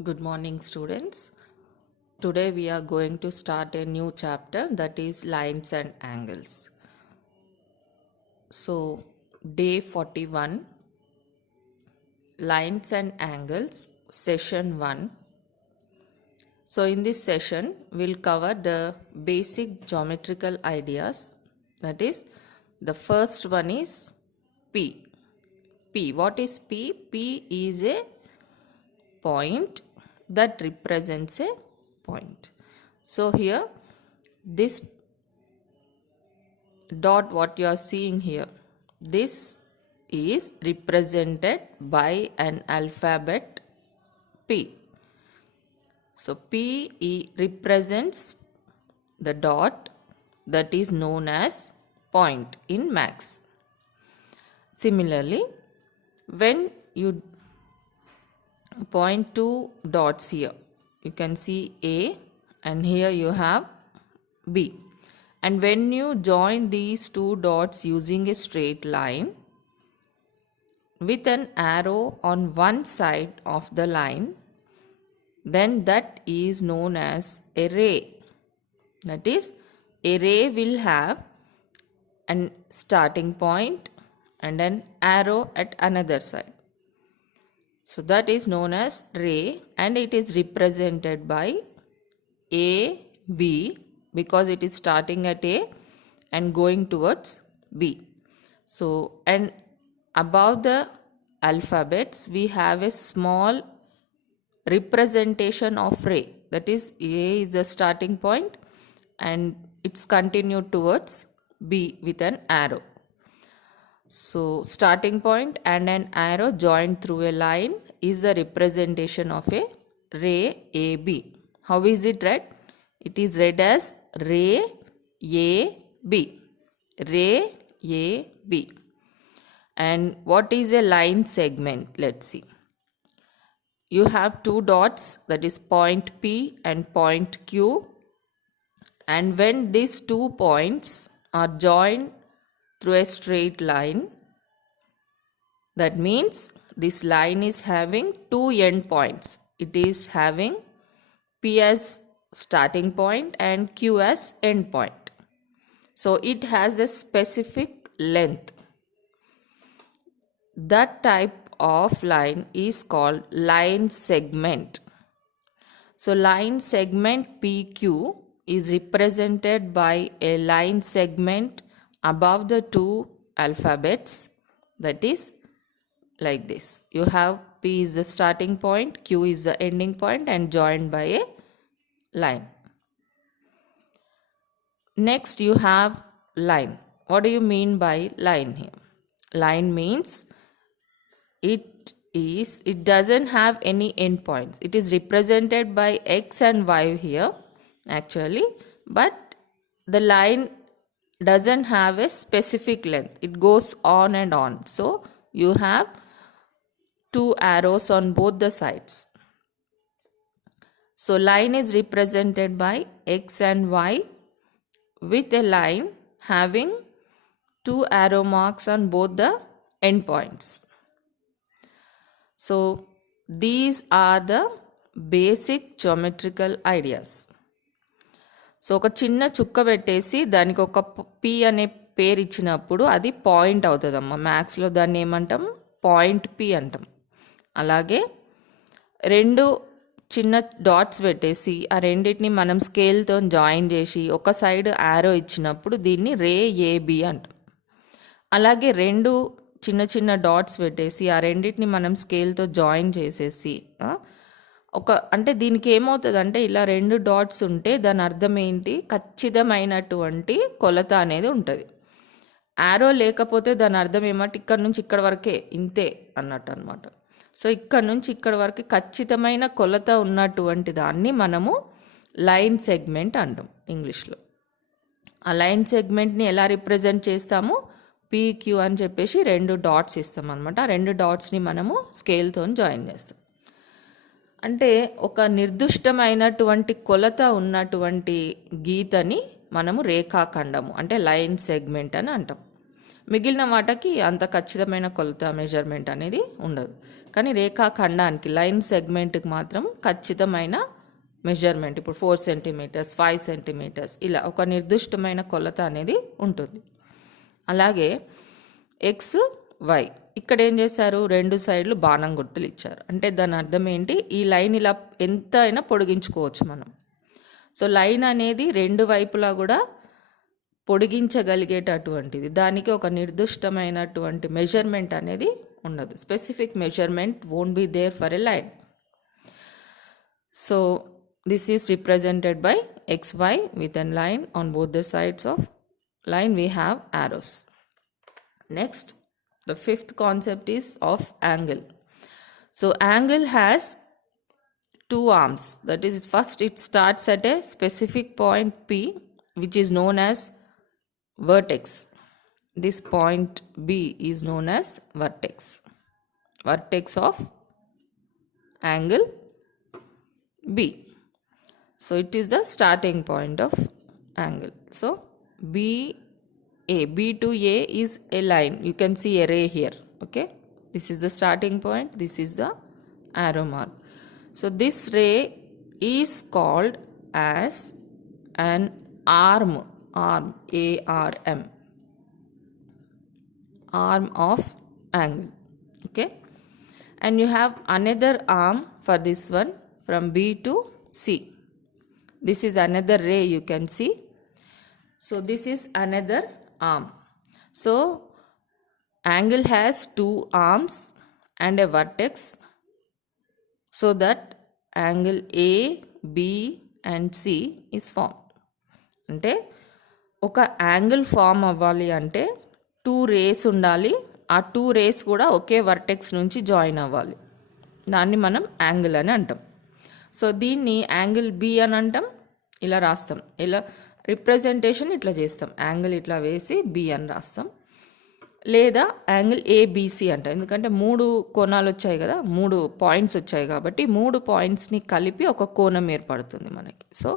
Good morning, students. Today we are going to start a new chapter, that is lines and angles. So, day 41, lines and angles, session 1. So, in this session, we'll cover the basic geometrical ideas. That is, the first one is P. P. What is P? P is a point that represents a point. So here this dot what you are seeing here, this is represented by an alphabet P. So P represents the dot that is known as point in maths. Similarly, when you point two dots here, you can see A and here you have B, and when you join these two dots using a straight line with an arrow on one side of the line, then that is known as a ray. That is, a ray will have an starting point and an arrow at another side. So that is known as ray, and it is represented by A, B, because it is starting at A and going towards B. So, and above the alphabets, we have a small representation of ray. That is, A is the starting point and it's continued towards B with an arrow. So, starting point and an arrow joined through a line is the representation of a ray AB. How is it read? It is read as ray AB. Ray AB. And what is a line segment? Let's see. You have two dots, that is point P and point Q. And when these 2 points are joined through a straight line, that means this line is having two end points. It is having P as starting point and Q as end point. So it has a specific length. That type of line is called line segment. So line segment PQ is represented by a line segment above the two alphabets, that is like this. You have P is the starting point, Q is the ending point, and joined by a line. Next you have line. What do you mean by line here? Line means it doesn't have any endpoints. It is represented by X and Y here actually, but the line doesn't have a specific length. It goes on and on. So you have two arrows on both the sides. So line is represented by X and Y with a line having two arrow marks on both the endpoints. So these are the basic geometrical ideas. So ఒక చిన్న చుక్క పెట్టేసి దానికి ఒక పి అనే పేరు ఇచ్చినప్పుడు అది పాయింట్ అవుతుందమ్మా. మ్యాథ్స్లో దాన్ని ఏమంటాం? పాయింట్ పి అంటాం. అలాగే రెండు చిన్న డాట్స్ పెట్టేసి ఆ రెండింటిని మనం స్కేల్తో జాయిన్ చేసి ఒక సైడ్ యారో ఇచ్చినప్పుడు దీన్ని రే ఏబి అంటాం. అలాగే రెండు చిన్న చిన్న డాట్స్ పెట్టేసి ఆ రెండింటిని మనం స్కేల్తో జాయిన్ చేసేసి అంటే దీనికి ఏమవుతుంది అంటే ఇలా రెండు డాట్స్ ఉంటే దాని అర్థం ఏంటి? ఖచ్చితమైనటువంటి కొలత అనేది ఉంటుంది. యారో లేకపోతే దాని అర్థం ఏమంటే ఇక్కడ నుంచి ఇక్కడ వరకే ఇంతే అన్నట్టు అనమాట. సో ఇక్కడ నుంచి ఇక్కడ వరకు ఖచ్చితమైన కొలత ఉన్నటువంటి దాన్ని మనము లైన్ సెగ్మెంట్ అంటాం ఇంగ్లీష్లో. ఆ లైన్ సెగ్మెంట్ని ఎలా రిప్రజెంట్ చేస్తాము? పీక్యూ అని చెప్పేసి రెండు డాట్స్ ఇస్తాం అనమాట. ఆ రెండు డాట్స్ని మనము స్కేల్తో జాయిన్ చేస్తాం. అంటే ఒక నిర్దిష్టమైనటువంటి కొలత ఉన్నటువంటి గీతని మనము రేఖాఖండము అంటే లైన్ సెగ్మెంట్ అని అంటాం. మిగిలిన వాటికి అంత ఖచ్చితమైన కొలత మెజర్మెంట్ అనేది ఉండదు. కానీ రేఖాఖండానికి లైన్ సెగ్మెంట్కి మాత్రం ఖచ్చితమైన మెజర్మెంట్, ఇప్పుడు 4 సెంటీమీటర్స్ 5 సెంటీమీటర్స్ ఇలా ఒక నిర్దిష్టమైన కొలత అనేది ఉంటుంది. అలాగే ఎక్స్ వై ఇక్కడ ఏం చేశారు, 2 సైడ్లు బాణం గుర్తులు ఇచ్చారు. అంటే దాని అర్థం ఏంటి, ఈ లైన్ ఇలా ఎంత అయినా పొడిగించుకోవచ్చు మనం. సో లైన్ అనేది 2 వైపులా కూడా పొడిగించగలిగేటటువంటిది. దానికి ఒక నిర్దిష్టమైనటువంటి మెజర్మెంట్ అనేది ఉండదు. Specific measurement won't be there for a line. So this is represented by xy with a line on both the sides of line we have arrows. Next, the fifth concept is of angle. So angle has 2 arms. That is, first it starts at a specific point P, which is known as vertex. This point B is known as vertex of angle B. So it is the starting point of angle. So B to A is a line. You can see a ray here. Okay, this is the starting point, this is the arrow mark. So this ray is called as an arm arm of angle. Okay, and you have another arm for this one from B to C. This is another ray you can see. So this is another arm. So angle has 2 arms and a vertex, so that angle A, B and C is formed. అంటే ఒక angle form అవ్వాలి అంటే 2 రేస్ ఉండాలి. ఆ 2 రేస్ కూడా ఒకే వర్టెక్స్ నుంచి జాయిన్ అవ్వాలి. దాన్ని మనం యాంగిల్ అని అంటాం. సో దీన్ని యాంగిల్ బి అని అంటాం. ఇలా రాస్తాం, ఇలా రిప్రజెంటేషన్ ఇట్లా చేస్తాం, యాంగిల్ ఇట్లా వేసి బి అని రాస్తాం. లేదా యాంగిల్ ఏబిసి అంటాం, ఎందుకంటే 3 కోణాలు వచ్చాయి కదా, 3 పాయింట్స్ వచ్చాయి కాబట్టి 3 పాయింట్స్ని కలిపి ఒక కోణం ఏర్పడుతుంది మనకి. సో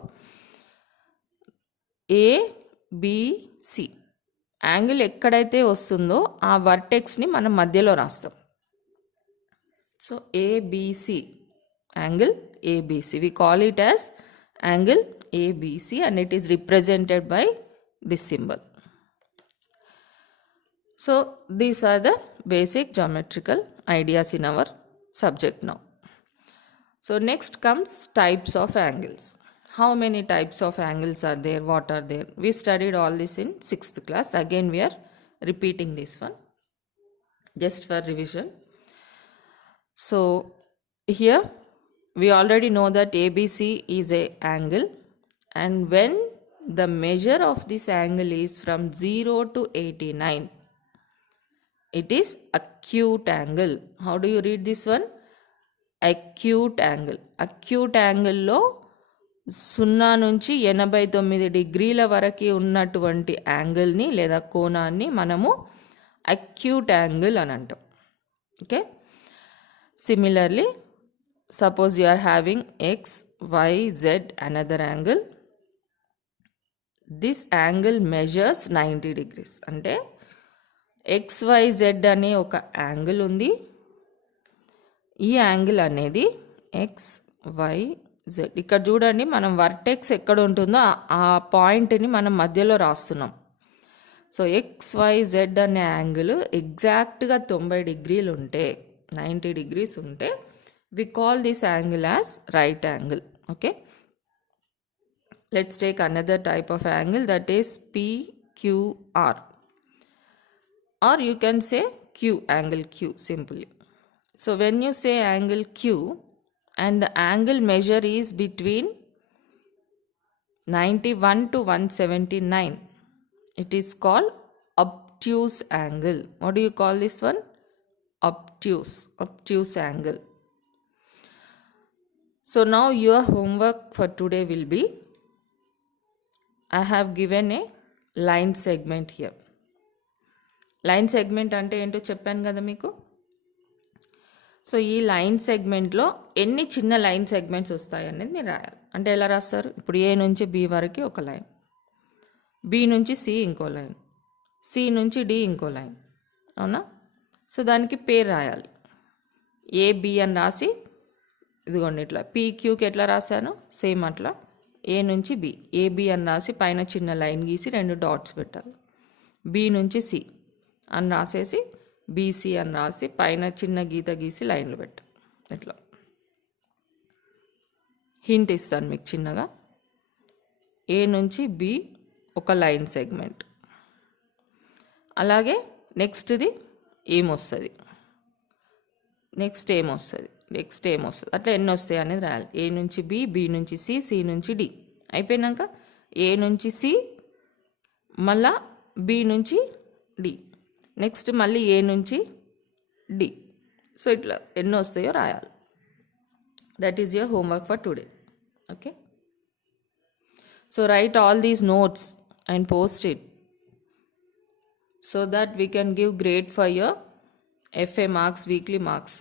ఏబిసి యాంగిల్ ఎక్కడైతే వస్తుందో ఆ వర్టెక్స్ని మనం మధ్యలో రాస్తాం. So ABC angle ABC, we call it as angle ABC and it is represented by this symbol. So these are the basic geometrical ideas in our subject now. So next comes types of angles. How many types of angles are there, what are there? We studied all this in 6th class. Again we are repeating this one just for revision. So here we already know that ABC is a angle, and when the measure of this angle is from 0 to 89, it is acute angle. How do you read this one? Acute angle. Acute angle లో 0 నుంచి 89 డిగ్రీల వరకు ఉన్నటువంటి యాంగిల్ని లేదా కోణాన్ని మనము acute angle అని అంటాం. Okay, similarly suppose you are having x, y, z another angle. This angle measures 90 degrees. అంటే XYZ అనే ఒక యాంగిల్ ఉంది. ఈ యాంగిల్ అనేది XYZ. ఇక్కడ చూడండి, మనం వర్టెక్స్ ఎక్కడ ఉంటుందో ఆ పాయింట్ని మనం మధ్యలో రాస్తున్నాం. సో XYZ అనే యాంగిల్ ఎగ్జాక్ట్గా 90 డిగ్రీలు ఉంటే, 90 డిగ్రీస్ ఉంటే we call this angle as right angle. Okay, let's take another type of angle, that is PQR, or you can say Q, angle Q simply. So when you say angle Q and the angle measure is between 91 to 179, it is called obtuse angle. What do you call this one? Obtuse angle. So now your homework for today will be, I have given a line segment here. Line segment అంటే ఏంటో చెప్పాను కదా మీకు. సో ఈ లైన్ సెగ్మెంట్లో ఎన్ని చిన్న line segments వస్తాయి అనేది మీరు రాయాలి. అంటే ఎలా రాస్తారు, ఇప్పుడు ఏ నుంచి బి వరకు ఒక లైన్, బి నుంచి సి ఇంకో లైన్, సి నుంచి డి ఇంకో లైన్, అవునా? సో దానికి పేరు రాయాలి. ఏబి అని రాసి, ఇదిగోండి ఇట్లా పీక్యూకి ఎట్లా రాశాను సేమ్ అట్లా ఏ నుంచి బి, ఏబి అని రాసి పైన చిన్న లైన్ గీసి 2 డాట్స్ పెట్టాలి. బి నుంచి సి అని రాసేసి బీసీ అని రాసి పైన చిన్న గీత గీసి లైన్లు పెట్టాలి. ఇట్లా హింట్ ఇస్తాను మీకు చిన్నగా. ఏ నుంచి బి ఒక లైన్ సెగ్మెంట్, అలాగే నెక్స్ట్ది ఏమొస్తుంది, నెక్స్ట్ ఏమొస్తుంది, అట్లా ఎన్ని వస్తాయి అనేది రాయాలి. ఏ నుంచి బి, బి నుంచి సి, సి నుంచి డి. అయిపోయినాక ఏ నుంచి సి, మళ్ళా బి నుంచి డి, నెక్స్ట్ మళ్ళీ ఏ నుంచి డి. సో ఇట్లా ఎన్ని వస్తాయో రాయాలి. That is your homework for today. Okay, so right all these notes and post it so that we can give grade for your FA marks, weekly marks.